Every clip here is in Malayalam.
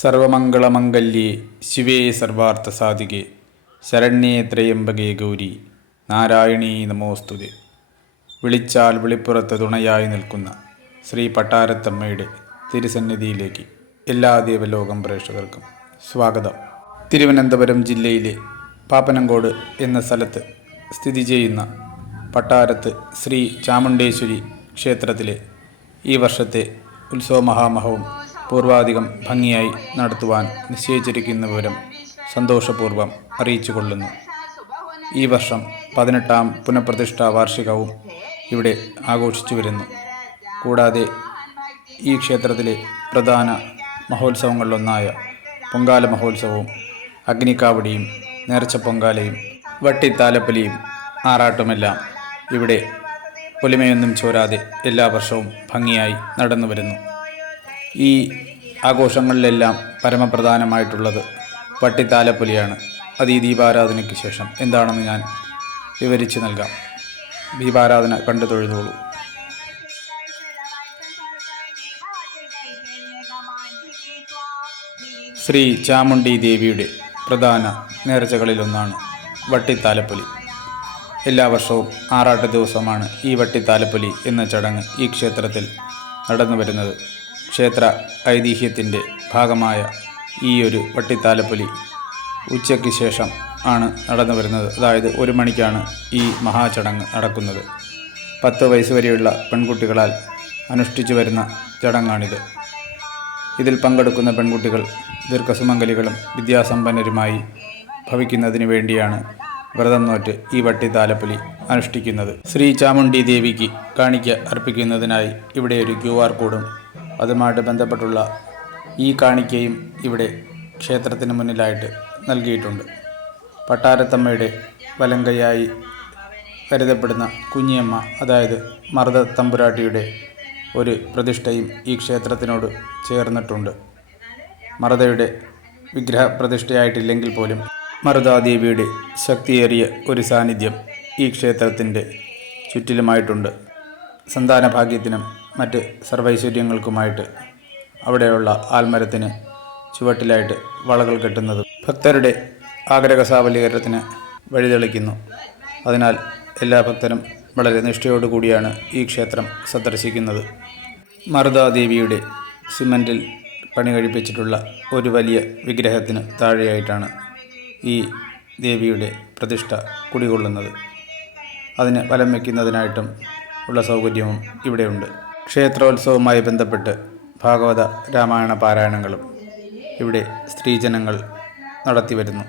സർവമംഗളമംഗല്യേ ശിവേ സർവാർത്ഥസാധികേ ശരണ്യേ ത്രയംബകേ ഗൗരി നാരായണീ നമോസ്തുതേ. വിളിച്ചാൽ വിളിപ്പുറത്ത് തുണയായി നിൽക്കുന്ന ശ്രീ പട്ടാരത്തമ്മയുടെ തിരുസന്നിധിയിലേക്ക് എല്ലാ ദേവലോകം പ്രേക്ഷകർക്കും സ്വാഗതം. തിരുവനന്തപുരം ജില്ലയിലെ പാപ്പനംകോട് എന്ന സ്ഥലത്ത് സ്ഥിതി ചെയ്യുന്ന പട്ടാരത്ത് ശ്രീ ചാമുണ്ടേശ്വരി ക്ഷേത്രത്തിലെ ഈ വർഷത്തെ ഉത്സവമഹാമഹവും പൂർവാധികം ഭംഗിയായി നടത്തുവാൻ നിശ്ചയിച്ചിരിക്കുന്ന വിവരം സന്തോഷപൂർവ്വം അറിയിച്ചുകൊള്ളുന്നു. ഈ വർഷം 18ാം പുനഃപ്രതിഷ്ഠാ വാർഷികവും ഇവിടെ ആഘോഷിച്ചു വരുന്നു. കൂടാതെ ഈ ക്ഷേത്രത്തിലെ പ്രധാന മഹോത്സവങ്ങളിലൊന്നായ പൊങ്കാല മഹോത്സവവും അഗ്നിക്കാവടിയും നേർച്ച പൊങ്കാലയും വട്ടിത്താലപ്പലിയും ആറാട്ടുമെല്ലാം ഇവിടെ പൊലിമയൊന്നും ചോരാതെ എല്ലാ വർഷവും ഭംഗിയായി നടന്നു വരുന്നു. ഈ ആഘോഷങ്ങളിലെല്ലാം പരമപ്രധാനമായിട്ടുള്ളത് വട്ടിത്താലപ്പൊലിയാണ്. അത് ഈ ദീപാരാധനയ്ക്ക് ശേഷം എന്താണെന്ന് ഞാൻ വിവരിച്ചു നൽകാം. ദീപാരാധന കണ്ടു തൊഴുതോളൂ. ശ്രീ ചാമുണ്ഡി ദേവിയുടെ പ്രധാന നേർച്ചകളിലൊന്നാണ് വട്ടിത്താലപ്പൊലി. എല്ലാ വർഷവും ആറാട്ട് ദിവസമാണ് ഈ വട്ടിത്താലപ്പൊലി എന്ന ചടങ്ങ് ഈ ക്ഷേത്രത്തിൽ നടന്നു വരുന്നത്. ക്ഷേത്ര ഐതിഹ്യത്തിൻ്റെ ഭാഗമായ ഈ ഒരു വട്ടിത്താലപ്പൊലി ഉച്ചയ്ക്ക് ശേഷം ആണ് നടന്നു വരുന്നത്. അതായത് 1 മണിക്കാണ് ഈ മഹാചടങ്ങ് നടക്കുന്നത്. 10 വയസ്സ് വരെയുള്ള പെൺകുട്ടികളാൽ അനുഷ്ഠിച്ചു വരുന്ന ചടങ്ങാണിത്. ഇതിൽ പങ്കെടുക്കുന്ന പെൺകുട്ടികൾ ദീർഘസുമംഗലികളും വിദ്യാസമ്പന്നരുമായി ഭവിക്കുന്നതിന് വേണ്ടിയാണ് വ്രതം നോറ്റ് ഈ വട്ടിത്താലപ്പൊലി അനുഷ്ഠിക്കുന്നത്. ശ്രീ ചാമുണ്ഡി ദേവിക്ക് കാണിക്ക അർപ്പിക്കുന്നതിനായി ഇവിടെ ഒരു QR കോഡും അതുമായിട്ട് ബന്ധപ്പെട്ടുള്ള ഈ കാണിക്കയും ഇവിടെ ക്ഷേത്രത്തിന് മുന്നിലായിട്ട് നൽകിയിട്ടുണ്ട്. പട്ടാരത്തമ്മയുടെ വലങ്കയായി കരുതപ്പെടുന്ന കുഞ്ഞിയമ്മ, അതായത് മറുത തമ്പുരാട്ടിയുടെ ഒരു പ്രതിഷ്ഠയും ഈ ക്ഷേത്രത്തിനോട് ചേർന്നിട്ടുണ്ട്. മറുതയുടെ വിഗ്രഹ പ്രതിഷ്ഠയായിട്ടില്ലെങ്കിൽ പോലും മറുതാദേവിയുടെ ശക്തിയേറിയ ഒരു സാന്നിധ്യം ഈ ക്ഷേത്രത്തിൻ്റെ ചുറ്റിലുമായിട്ടുണ്ട്. സന്താനഭാഗ്യത്തിനും മറ്റ് സർവൈശ്വര്യങ്ങൾക്കുമായിട്ട് അവിടെയുള്ള ആൽമരത്തിന് ചുവട്ടിലായിട്ട് വളകൾ കെട്ടുന്നതും ഭക്തരുടെ ആഗ്രഹ സാഫല്യകരണത്തിന് വഴിതെളിക്കുന്നു. അതിനാൽ എല്ലാ ഭക്തരും വളരെ നിഷ്ഠയോടുകൂടിയാണ് ഈ ക്ഷേത്രം സന്ദർശിക്കുന്നത്. മറുതാദേവിയുടെ സിമൻറ്റിൽ പണി കഴിപ്പിച്ചിട്ടുള്ള ഒരു വലിയ വിഗ്രഹത്തിന് താഴെയായിട്ടാണ് ഈ ദേവിയുടെ പ്രതിഷ്ഠ കുടികൊള്ളുന്നത്. അതിന് വലം വയ്ക്കുന്നതിനായിട്ടും ഉള്ള സൗകര്യവും ഇവിടെയുണ്ട്. ക്ഷേത്രോത്സവവുമായി ബന്ധപ്പെട്ട് ഭാഗവത രാമായണ പാരായണങ്ങളും ഇവിടെ സ്ത്രീജനങ്ങൾ നടത്തി വരുന്നു.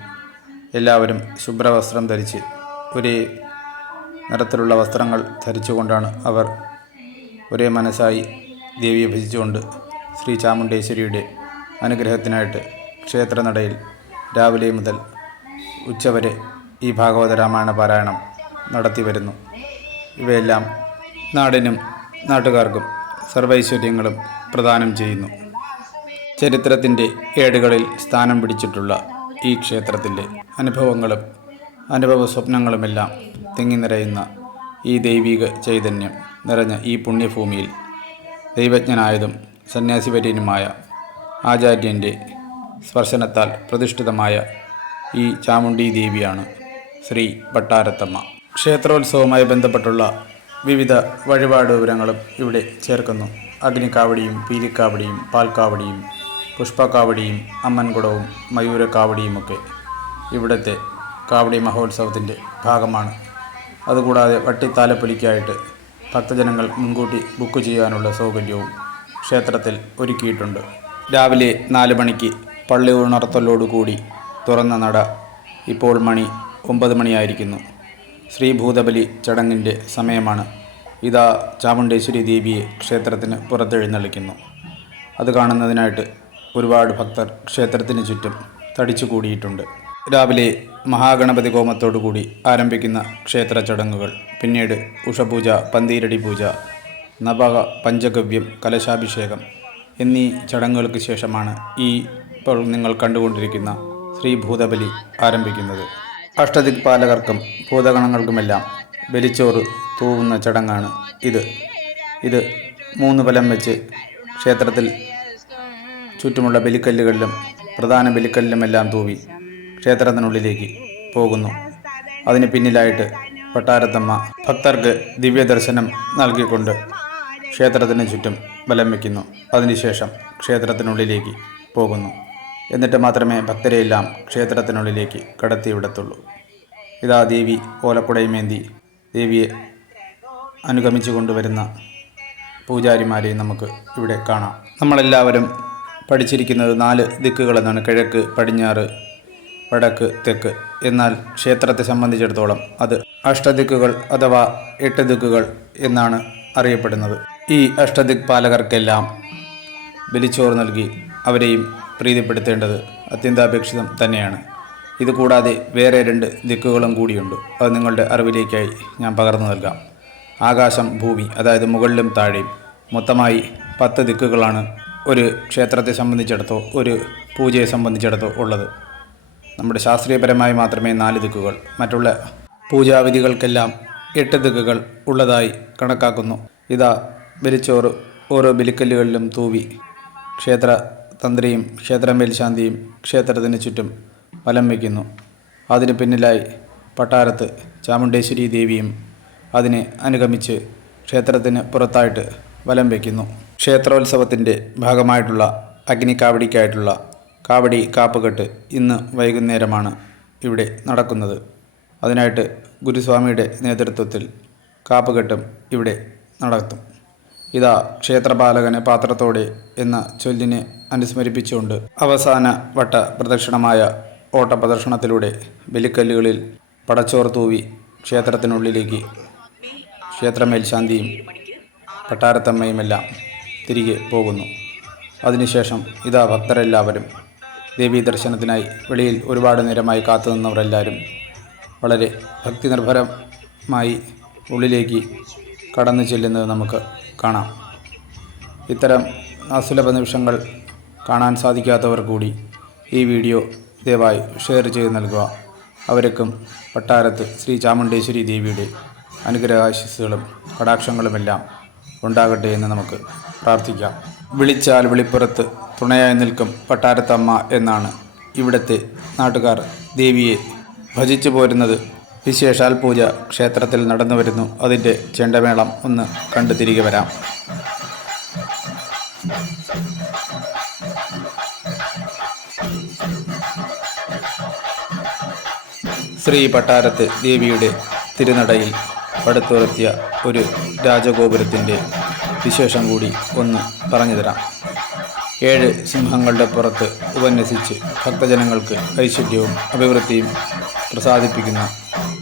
എല്ലാവരും ശുഭ്രവസ്ത്രം ധരിച്ച് ഒരേ നിറത്തിലുള്ള വസ്ത്രങ്ങൾ ധരിച്ചുകൊണ്ടാണ് അവർ ഒരേ മനസ്സായി ദേവിയെ ഭജിച്ചുകൊണ്ട് ശ്രീ ചാമുണ്ടേശ്വരിയുടെ അനുഗ്രഹത്തിനായിട്ട് ക്ഷേത്രനടയിൽ രാവിലെ മുതൽ ഉച്ചവരെ ഈ ഭാഗവത രാമായണ പാരായണം നടത്തി വരുന്നു. ഇവയെല്ലാം നാടിനും നാട്ടുകാർക്കും സർവൈശ്വര്യങ്ങളും പ്രദാനം ചെയ്യുന്നു. ചരിത്രത്തിൻ്റെ ഏടുകളിൽ സ്ഥാനം പിടിച്ചിട്ടുള്ള ഈ ക്ഷേത്രത്തിൻ്റെ അനുഭവങ്ങളും അനുഭവ സ്വപ്നങ്ങളുമെല്ലാം തിങ്ങി നിറയുന്ന ഈ ദൈവിക ചൈതന്യം നിറഞ്ഞ ഈ പുണ്യഭൂമിയിൽ ദൈവജ്ഞനായതും സന്യാസിവര്യനുമായ ആചാര്യൻ്റെ സ്പർശനത്താൽ പ്രതിഷ്ഠിതമായ ഈ ചാമുണ്ഡി ദേവിയാണ് ശ്രീ പട്ടാരത്തമ്മ. ക്ഷേത്രോത്സവവുമായി ബന്ധപ്പെട്ടുള്ള വിവിധ വഴിപാട് വിവരങ്ങളും ഇവിടെ ചേർക്കുന്നു. അഗ്നിക്കാവടിയും പീലിക്കാവടിയും പാൽക്കാവടിയും പുഷ്പക്കാവടിയും അമ്മൻകുടവും മയൂരക്കാവടിയുമൊക്കെ ഇവിടുത്തെ കാവടി മഹോത്സവത്തിൻ്റെ ഭാഗമാണ്. അതുകൂടാതെ വട്ടിത്താലപ്പൊലിക്കായിട്ട് ഭക്തജനങ്ങൾ മുൻകൂട്ടി ബുക്ക് ചെയ്യാനുള്ള സൗകര്യവും ക്ഷേത്രത്തിൽ ഒരുക്കിയിട്ടുണ്ട്. രാവിലെ 4 മണിക്ക് പള്ളി ഉണർത്തലോടുകൂടി തുറന്ന നട ഇപ്പോൾ മണി 9 മണിയായിരിക്കുന്നു. ശ്രീഭൂതബലി ചടങ്ങിൻ്റെ സമയമാണ്. ഇതാ ചാമുണ്ടേശ്വരി ദേവിയെ ക്ഷേത്രത്തിന് പുറത്തെഴുന്നള്ളിക്കുന്നു. അത് കാണുന്നതിനായിട്ട് ഒരുപാട് ഭക്തർ ക്ഷേത്രത്തിന് ചുറ്റും തടിച്ചു കൂടിയിട്ടുണ്ട്. രാവിലെ മഹാഗണപതി ഹോമത്തോടുകൂടി ആരംഭിക്കുന്ന ക്ഷേത്ര ചടങ്ങുകൾ പിന്നീട് ഉഷപൂജ, പന്തീരടി പൂജ, നവക പഞ്ചഗവ്യം, കലശാഭിഷേകം എന്നീ ചടങ്ങുകൾക്ക് ശേഷമാണ് ഈ ഇപ്പോൾ നിങ്ങൾ കണ്ടുകൊണ്ടിരിക്കുന്ന ശ്രീഭൂതബലി ആരംഭിക്കുന്നത്. അഷ്ടദിക്പാലകർക്കും ഭൂതഗണങ്ങൾക്കുമെല്ലാം ബലിച്ചോറ് തൂവുന്ന ചടങ്ങാണ് ഇത്. 3 വലം വെച്ച് ക്ഷേത്രത്തിൽ ചുറ്റുമുള്ള ബലിക്കല്ലുകളിലും പ്രധാന ബലിക്കല്ലിലുമെല്ലാം തൂവി ക്ഷേത്രത്തിനുള്ളിലേക്ക് പോകുന്നു. അതിന് പിന്നിലായിട്ട് പട്ടാരത്തമ്മ ഭക്തർക്ക് ദിവ്യദർശനം നൽകിക്കൊണ്ട് ക്ഷേത്രത്തിന് ചുറ്റും വലം വയ്ക്കുന്നു. അതിനുശേഷം ക്ഷേത്രത്തിനുള്ളിലേക്ക് പോകുന്നു. എന്നിട്ട് മാത്രമേ ഭക്തരെയെല്ലാം ക്ഷേത്രത്തിനുള്ളിലേക്ക് കടത്തിവിടത്തുള്ളൂ. ഇതാ ദേവി ഓലക്കുടയുമേന്തി ദേവിയെ അനുഗമിച്ചു കൊണ്ടുവരുന്ന പൂജാരിമാരെയും നമുക്ക് ഇവിടെ കാണാം. നമ്മളെല്ലാവരും പഠിച്ചിരിക്കുന്നത് 4 ദിക്കുകളെന്നാണ്: കിഴക്ക്, പടിഞ്ഞാറ്, വടക്ക്, തെക്ക്. എന്നാൽ ക്ഷേത്രത്തെ സംബന്ധിച്ചിടത്തോളം അത് അഷ്ടദിക്കുകൾ അഥവാ 8 ദിക്കുകൾ എന്നാണ് അറിയപ്പെടുന്നത്. ഈ അഷ്ടദിക് പാലകർക്കെല്ലാം ബലിച്ചോറ് നൽകി അവരെയും പ്രീതിപ്പെടുത്തേണ്ടത് അത്യന്താപേക്ഷിതം തന്നെയാണ്. ഇതുകൂടാതെ വേറെ 2 ദിക്കുകളും കൂടിയുണ്ട്. അത് നിങ്ങളുടെ അറിവിലേക്കായി ഞാൻ പകർന്നു നൽകാം. ആകാശം, ഭൂമി, അതായത് മുകളിലും താഴെയും. മൊത്തമായി 10 ദിക്കുകളാണ് ഒരു ക്ഷേത്രത്തെ സംബന്ധിച്ചിടത്തോ ഒരു പൂജയെ സംബന്ധിച്ചിടത്തോ ഉള്ളത്. നമ്മുടെ ശാസ്ത്രീയപരമായി മാത്രമേ 4 ദിക്കുകൾ, മറ്റുള്ള പൂജാവിധികൾക്കെല്ലാം 8 ദിക്കുകൾ ഉള്ളതായി കണക്കാക്കുന്നു. ഇതാ ബലിച്ചോറ് ഓരോ ബലിക്കല്ലുകളിലും തൂവി ക്ഷേത്ര തന്ത്രിയും ക്ഷേത്രമേൽശാന്തിയും ക്ഷേത്രത്തിന് ചുറ്റും വലം വയ്ക്കുന്നു. അതിന് പിന്നിലായി പട്ടാരത്ത് ചാമുണ്ടേശ്വരി ദേവിയും അതിനെ അനുഗമിച്ച് ക്ഷേത്രത്തിന് പുറത്തായിട്ട് വലം വയ്ക്കുന്നു. ക്ഷേത്രോത്സവത്തിൻ്റെ ഭാഗമായിട്ടുള്ള അഗ്നിക്കാവടിക്കായിട്ടുള്ള കാവടി കാപ്പുകെട്ട് ഇന്ന് വൈകുന്നേരമാണ് ഇവിടെ നടക്കുന്നത്. അതിനായിട്ട് ഗുരുസ്വാമിയുടെ നേതൃത്വത്തിൽ കാപ്പുകെട്ടും ഇവിടെ നടത്തും. ഇതാ ക്ഷേത്രപാലകന് പാത്രത്തോടെ എന്ന ചൊല്ലിനെ അനുസ്മരിപ്പിച്ചുകൊണ്ട് അവസാന വട്ട പ്രദക്ഷിണമായ ഓട്ടപ്രദർശനത്തിലൂടെ ബലിക്കല്ലുകളിൽ പടച്ചോർ തൂവി ക്ഷേത്രത്തിനുള്ളിലേക്ക് ക്ഷേത്രമേൽശാന്തിയും പട്ടാരത്തമ്മയുമെല്ലാം തിരികെ പോകുന്നു. അതിനുശേഷം ഇതാ ഭക്തരെല്ലാവരും ദേവീ ദർശനത്തിനായി വെളിയിൽ ഒരുപാട് നേരമായി കാത്തുനിന്നവരെല്ലാവരും വളരെ ഭക്തി നിർഭരമായി ഉള്ളിലേക്ക് കടന്നു ചെല്ലുന്നത് നമുക്ക് കാണാം. ഇത്തരം അസുലഭ നിമിഷങ്ങൾ കാണാൻ സാധിക്കാത്തവർ കൂടി ഈ വീഡിയോ ദയവായി ഷെയർ ചെയ്ത് നൽകുക. അവർക്കും പട്ടാരത്ത് ശ്രീ ചാമുണ്ടേശ്വരി ദേവിയുടെ അനുഗ്രഹാശിസ്സുകളും കടാക്ഷങ്ങളുമെല്ലാം ഉണ്ടാകട്ടെ എന്ന് നമുക്ക് പ്രാർത്ഥിക്കാം. വിളിച്ചാൽ വിളിപ്പുറത്ത് തുണയായി നിൽക്കും പട്ടാരത്തമ്മ എന്നാണ് ഇവിടുത്തെ നാട്ടുകാർ ദേവിയെ ഭജിച്ചു പോരുന്നത്. വിശേഷാൽ പൂജ ക്ഷേത്രത്തിൽ നടന്നു വരുന്നു. അതിൻ്റെ ചെണ്ടമേളം ഒന്ന് കണ്ടു തിരികെ വരാം. ശ്രീ പട്ടാരത്ത് ദേവിയുടെ തിരുനടയിൽ പടുത്തുയർത്തിയ ഒരു രാജഗോപുരത്തിൻ്റെ വിശേഷം കൂടി ഒന്ന് പറഞ്ഞു തരാം. 7 സിംഹങ്ങളുടെ പുറത്ത് ഉപന്യസിച്ച് ഭക്തജനങ്ങൾക്ക് ഐശ്വര്യവും അഭിവൃദ്ധിയും പ്രസാദിപ്പിക്കുന്ന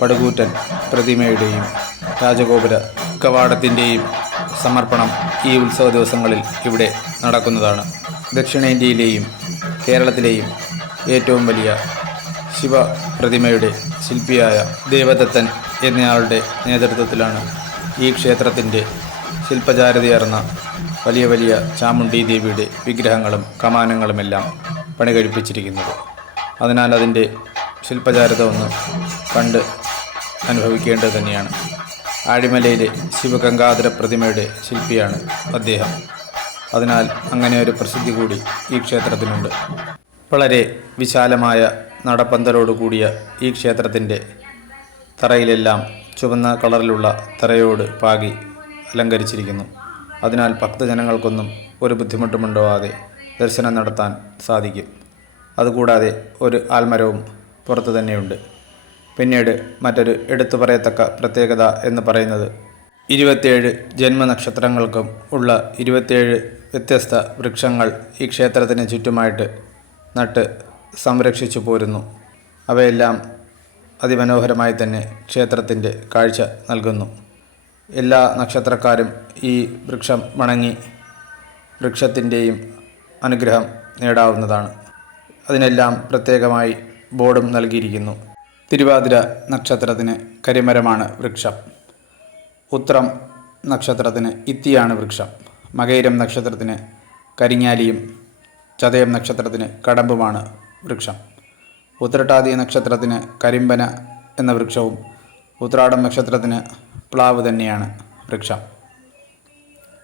പടുകൂറ്റൻ പ്രതിമയുടെയും രാജഗോപുര കവാടത്തിൻ്റെയും സമർപ്പണം ഈ ഉത്സവ ദിവസങ്ങളിൽ ഇവിടെ നടക്കുന്നതാണ്. ദക്ഷിണേന്ത്യയിലെയും കേരളത്തിലെയും ഏറ്റവും വലിയ ശിവപ്രതിമയുടെ ശില്പിയായ ദേവദത്തൻ എന്നയാളുടെ നേതൃത്വത്തിലാണ് ഈ ക്ഷേത്രത്തിൻ്റെ ശില്പചാരുതയാർന്ന വലിയ വലിയ ചാമുണ്ഡി ദേവിയുടെ വിഗ്രഹങ്ങളും കമാനങ്ങളുമെല്ലാം പണി കഴിപ്പിച്ചിരിക്കുന്നത്. അതിനാൽ അതിൻ്റെ ശില്പചാരുത ഒന്ന് കണ്ട് അനുഭവിക്കേണ്ടത് തന്നെയാണ്. ആഴിമലയിലെ ശിവഗംഗാധര പ്രതിമയുടെ ശില്പിയാണ് അദ്ദേഹം. അതിനാൽ അങ്ങനെ ഒരു പ്രസിദ്ധി കൂടി ഈ ക്ഷേത്രത്തിനുണ്ട്. വളരെ വിശാലമായ നടപ്പന്തലോട് കൂടിയ ഈ ക്ഷേത്രത്തിൻ്റെ തറയിലെല്ലാം ചുവന്ന കളറിലുള്ള തറയോട് പാകി അലങ്കരിച്ചിരിക്കുന്നു. അതിനാൽ ഭക്തജനങ്ങൾക്കൊന്നും ഒരു ബുദ്ധിമുട്ടുമുണ്ടാവാതെ ദർശനം നടത്താൻ സാധിക്കും. അതുകൂടാതെ ഒരു ആൽമരവും പുറത്തു തന്നെയുണ്ട്. പിന്നീട് മറ്റൊരു എടുത്തു പറയത്തക്ക പ്രത്യേകത എന്ന് പറയുന്നത് 27 ജന്മനക്ഷത്രങ്ങൾക്കും ഉള്ള 27 വ്യത്യസ്ത വൃക്ഷങ്ങൾ ഈ ക്ഷേത്രത്തിന് ചുറ്റുമായിട്ട് നട്ട് സംരക്ഷിച്ചു പോരുന്നു. അവയെല്ലാം അതിമനോഹരമായി തന്നെ ക്ഷേത്രത്തിൻ്റെ കാഴ്ച നൽകുന്നു. എല്ലാ നക്ഷത്രക്കാരും ഈ വൃക്ഷം വണങ്ങി വൃക്ഷത്തിൻ്റെയും അനുഗ്രഹം നേടാവുന്നതാണ്. അതിനെല്ലാം പ്രത്യേകമായി ബോർഡും നൽകിയിരിക്കുന്നു. തിരുവാതിര നക്ഷത്രത്തിന് കരിമരമാണ് വൃക്ഷം. ഉത്രം നക്ഷത്രത്തിന് ഇത്തിയാണ് വൃക്ഷം. മകയിരം നക്ഷത്രത്തിന് കരിങ്ങാലിയും ചതയം നക്ഷത്രത്തിന് കടമ്പുമാണ് വൃക്ഷം. ഉത്രട്ടാതി നക്ഷത്രത്തിന് കരിമ്പന എന്ന വൃക്ഷവും ഉത്രാടം നക്ഷത്രത്തിന് പ്ലാവ് തന്നെയാണ് വൃക്ഷം.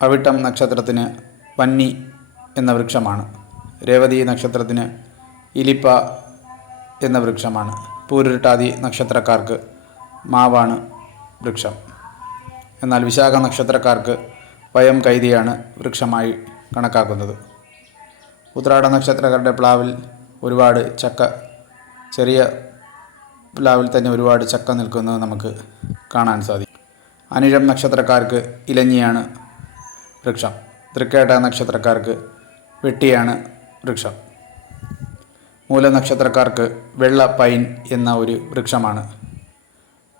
അവിട്ടം നക്ഷത്രത്തിന് വന്നി എന്ന വൃക്ഷമാണ്. രേവതി നക്ഷത്രത്തിന് ഇലിപ്പ എന്ന വൃക്ഷമാണ്. പൂരുരുട്ടാതി നക്ഷത്രക്കാർക്ക് മാവാണ് വൃക്ഷം. എന്നാൽ വിശാഖ നക്ഷത്രക്കാർക്ക് വയം കൈതിയാണ് വൃക്ഷമായി കണക്കാക്കുന്നത്. ഉത്രാട നക്ഷത്രക്കാരുടെ പ്ലാവിൽ ഒരുപാട് ചക്ക, ചെറിയ പ്ലാവിൽ തന്നെ ഒരുപാട് ചക്ക നിൽക്കുന്നത് നമുക്ക് കാണാൻ സാധിക്കും. അനിഴം നക്ഷത്രക്കാർക്ക് ഇലഞ്ഞിയാണ് വൃക്ഷം. തൃക്കേട്ട നക്ഷത്രക്കാർക്ക് വെട്ടിയാണ് വൃക്ഷം. മൂല നക്ഷത്രക്കാർക്ക് വെള്ള പൈൻ എന്ന ഒരു വൃക്ഷമാണ്.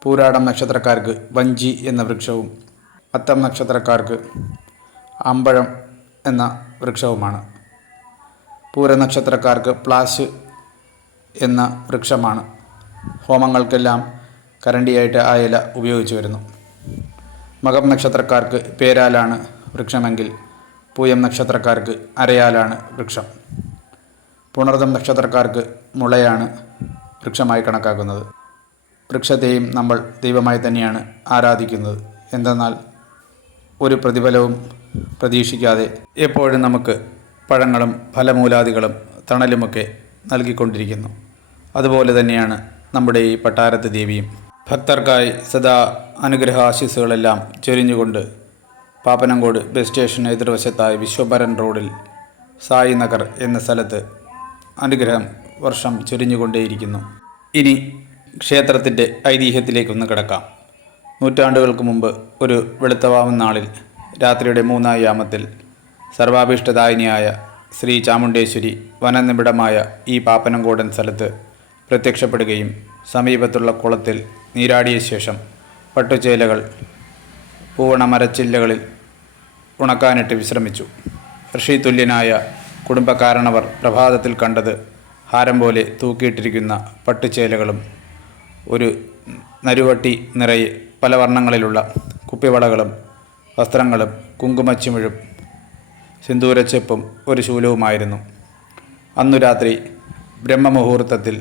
പൂരാടം നക്ഷത്രക്കാർക്ക് വഞ്ചി എന്ന വൃക്ഷവും അത്തം നക്ഷത്രക്കാർക്ക് അമ്പഴം എന്ന വൃക്ഷവുമാണ്. പൂര നക്ഷത്രക്കാർക്ക് പ്ലാശ് എന്ന വൃക്ഷമാണ്. ഹോമങ്ങൾക്കെല്ലാം കരണ്ടിയായിട്ട് ആ ഇല ഉപയോഗിച്ചു വരുന്നു. മകം നക്ഷത്രക്കാർക്ക് പേരാലാണ് വൃക്ഷമെങ്കിൽ പൂയം നക്ഷത്രക്കാർക്ക് അരയാലാണ് വൃക്ഷം. പുണർദം നക്ഷത്രക്കാർക്ക് മുളയാണ് വൃക്ഷമായി കണക്കാക്കുന്നത്. വൃക്ഷത്തെയും നമ്മൾ ദൈവമായി തന്നെയാണ് ആരാധിക്കുന്നത്. എന്തെന്നാൽ ഒരു പ്രതിഫലവും പ്രതീക്ഷിക്കാതെ എപ്പോഴും നമുക്ക് പഴങ്ങളും ഫലമൂലാദികളും തണലുമൊക്കെ നൽകിക്കൊണ്ടിരിക്കുന്നു. അതുപോലെ തന്നെയാണ് നമ്മുടെ ഈ പട്ടാരത്ത് ദേവിയും. ഭക്തർക്കായി സദാ അനുഗ്രഹാശിസുകളെല്ലാം ചൊരിഞ്ഞുകൊണ്ട് പാപ്പനംകോട് ബസ് സ്റ്റേഷന് എതിർവശത്തായ വിശ്വഭരൻ റോഡിൽ സായി നഗർ എന്ന സ്ഥലത്ത് അനുഗ്രഹം വർഷം ചൊരിഞ്ഞുകൊണ്ടേയിരിക്കുന്നു. ഇനി ക്ഷേത്രത്തിൻ്റെ ഐതിഹ്യത്തിലേക്കൊന്ന് കിടക്കാം. നൂറ്റാണ്ടുകൾക്ക് മുമ്പ് ഒരു വെളുത്തവാവും നാളിൽ രാത്രിയുടെ 3-ാം യാമത്തിൽ സർവാഭീഷ്ടദായിനിയായ ശ്രീ ചാമുണ്ടേശ്വരി വനനിബിഡമായ ഈ പാപ്പനംകോടൻ സ്ഥലത്ത് പ്രത്യക്ഷപ്പെടുകയും സമീപത്തുള്ള കുളത്തിൽ നീരാടിയ ശേഷം പട്ടുചേലകൾ പൂവണ മരച്ചില്ലകളിൽ ഉണക്കാനിട്ട് വിശ്രമിച്ചു. ഋഷിതുല്യനായ കുടുംബക്കാരണവർ പ്രഭാതത്തിൽ കണ്ടത് ഹാരം പോലെ തൂക്കിയിട്ടിരിക്കുന്ന പട്ടുചേലകളും ഒരു നരുവട്ടി നിറയെ പല വർണ്ണങ്ങളിലുള്ള കുപ്പിവളകളും വസ്ത്രങ്ങളും കുങ്കുമച്ചിമിഴും സിന്ദൂരച്ചെപ്പും ഒരു ശൂലവുമായിരുന്നു. അന്നു രാത്രി ബ്രഹ്മമുഹൂർത്തത്തിൽ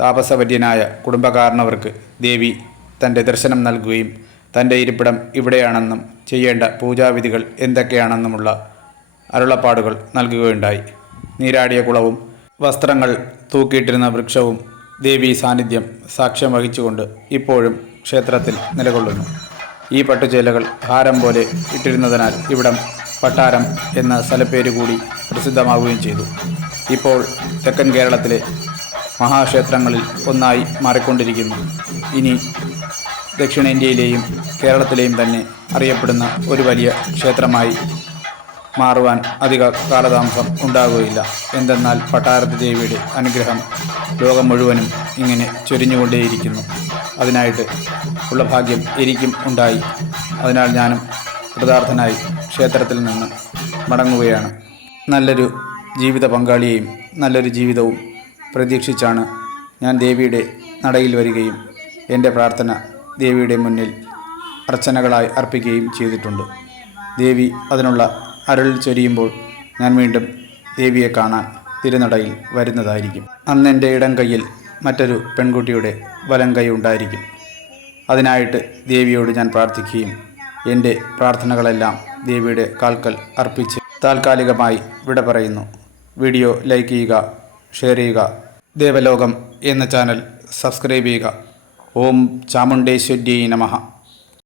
താപസവര്യനായ കുടുംബകാരണവർക്ക് ദേവി തൻ്റെ ദർശനം നൽകുകയും തൻ്റെ ഇരിപ്പിടം ഇവിടെയാണെന്നും ചെയ്യേണ്ട പൂജാവിധികൾ എന്തൊക്കെയാണെന്നുമുള്ള അരുളപ്പാടുകൾ നൽകുകയുണ്ടായി. നീരാടിയ കുളവും വസ്ത്രങ്ങൾ തൂക്കിയിട്ടിരുന്ന വൃക്ഷവും ദേവി സാന്നിധ്യം സാക്ഷ്യം വഹിച്ചുകൊണ്ട് ഇപ്പോഴും ക്ഷേത്രത്തിൽ നിലകൊള്ളുന്നു. ഈ പട്ടുചേലകൾ ഹാരം പോലെ ഇട്ടിരുന്നതിനാൽ ഇവിടം പട്ടാരം എന്ന സ്ഥലപ്പേര് കൂടി പ്രസിദ്ധമാവുകയും ചെയ്തു. ഇപ്പോൾ തെക്കൻ കേരളത്തിലെ മഹാക്ഷേത്രങ്ങളിൽ ഒന്നായി മാറിക്കൊണ്ടിരിക്കുന്നു. ഇനി ദക്ഷിണേന്ത്യയിലെയും കേരളത്തിലെയും തന്നെ അറിയപ്പെടുന്ന ഒരു വലിയ ക്ഷേത്രമായി മാറുവാൻ അധിക കാലതാമസം ഉണ്ടാകുകയില്ല. എന്തെന്നാൽ പട്ടാരത്ത് ദേവിയുടെ അനുഗ്രഹം ലോകം മുഴുവനും ഇങ്ങനെ ചൊരിഞ്ഞുകൊണ്ടേയിരിക്കുന്നു. അതിനായിട്ട് ഉള്ള ഭാഗ്യം എനിക്കും ഉണ്ടായി. അതിനാൽ ഞാനും കൃതാർത്ഥനായി ക്ഷേത്രത്തിൽ നിന്ന് മടങ്ങുകയാണ്. നല്ലൊരു ജീവിത പങ്കാളിയെയും നല്ലൊരു ജീവിതവും പ്രതീക്ഷിച്ചാണ് ഞാൻ ദേവിയുടെ നടയിൽ വരികയും എൻ്റെ പ്രാർത്ഥന ദേവിയുടെ മുന്നിൽ അർച്ചനകളായി അർപ്പിക്കുകയും ചെയ്തിട്ടുണ്ട്. ദേവി അതിനുള്ള അരുൾ ചൊരിയുമ്പോൾ ഞാൻ വീണ്ടും ദേവിയെ കാണാൻ തിരുനടയിൽ വരുന്നതായിരിക്കും. അന്ന് എൻ്റെ ഇടം കൈയിൽ മറ്റൊരു പെൺകുട്ടിയുടെ വലം കൈ ഉണ്ടായിരിക്കും. അതിനായിട്ട് ദേവിയോട് ഞാൻ പ്രാർത്ഥിക്കുകയും എൻ്റെ പ്രാർത്ഥനകളെല്ലാം ദേവിയുടെ കാൽക്കൽ അർപ്പിച്ച് താൽക്കാലികമായി വിട പറയുന്നു. വീഡിയോ ലൈക്ക് ചെയ്യുക, ഷെയർ ചെയ്യുക. ദേവലോകം എന്ന ചാനൽ സബ്സ്ക്രൈബ് ചെയ്യുക. ഓം ചാമുണ്ടേശ്വര്യൈ നമഃ.